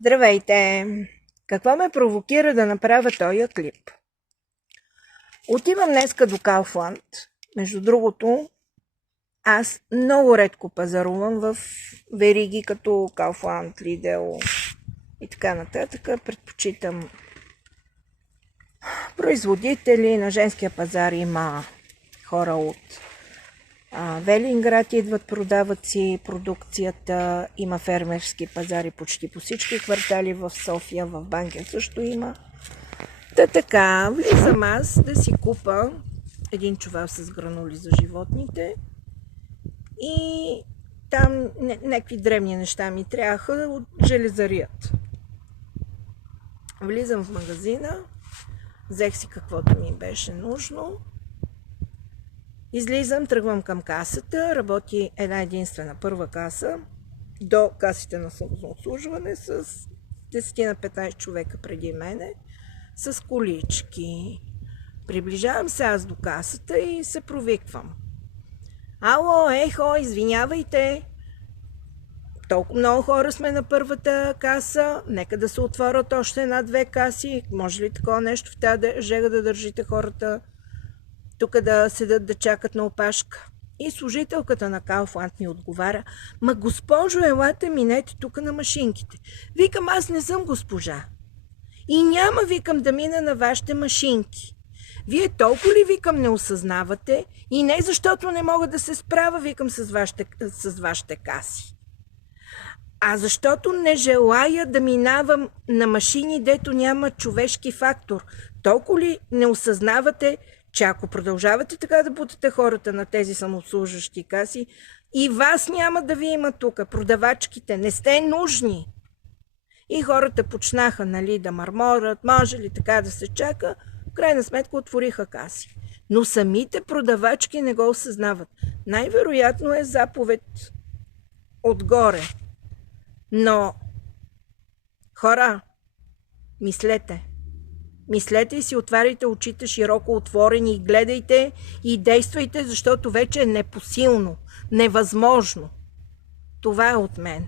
Здравейте! Какво ме провокира да направя този клип? Отивам днеска до Kaufland. Между другото, аз много редко пазарувам в вериги като Kaufland, Lidl и така нататък. Предпочитам производители. На женския пазар има хора от Велинград идват, продават си продукцията. Има фермерски пазари почти по всички квартали в София, в Банкя също има. Така, влизам аз да си купа един чувал с гранули за животните и там някакви древни неща ми трябваха от железарият. Влизам в магазина, взех си каквото ми беше нужно. Излизам, тръгвам към касата, работи една единствена първа каса, до касите на самообслужване с 10 на 15 човека преди мене, с колички. Приближавам се аз до касата и се провиквам. Ало, ехо, извинявайте! Толкова много хора сме на първата каса, нека да се отворят още една-две каси. Може ли такова нещо в тази жега да държите хората тук да седат да чакат на опашка? И служителката на Kaufland ми отговаря: ма госпожо, елате, минете тук на машинките. Викам, аз не съм госпожа. И няма, викам, да мина на вашите машинки. Вие толкова ли, викам, не осъзнавате? И не защото не мога да се справя, викам, с вашите каси. А защото не желая да минавам на машини, дето няма човешки фактор. Толкова ли не осъзнавате, че ако продължавате така да бутате хората на тези самообслужващи каси, и вас няма да ви има тук, продавачките, не сте нужни. И хората почнаха, нали, да мърморят, може ли така да се чака, в крайна сметка отвориха каси. Но самите продавачки не го осъзнават. Най-вероятно е заповед отгоре. Но, хора, мислете. Мислете и си отваряйте очите широко отворени и гледайте и действайте, защото вече е непосилно, невъзможно. Това е от мен.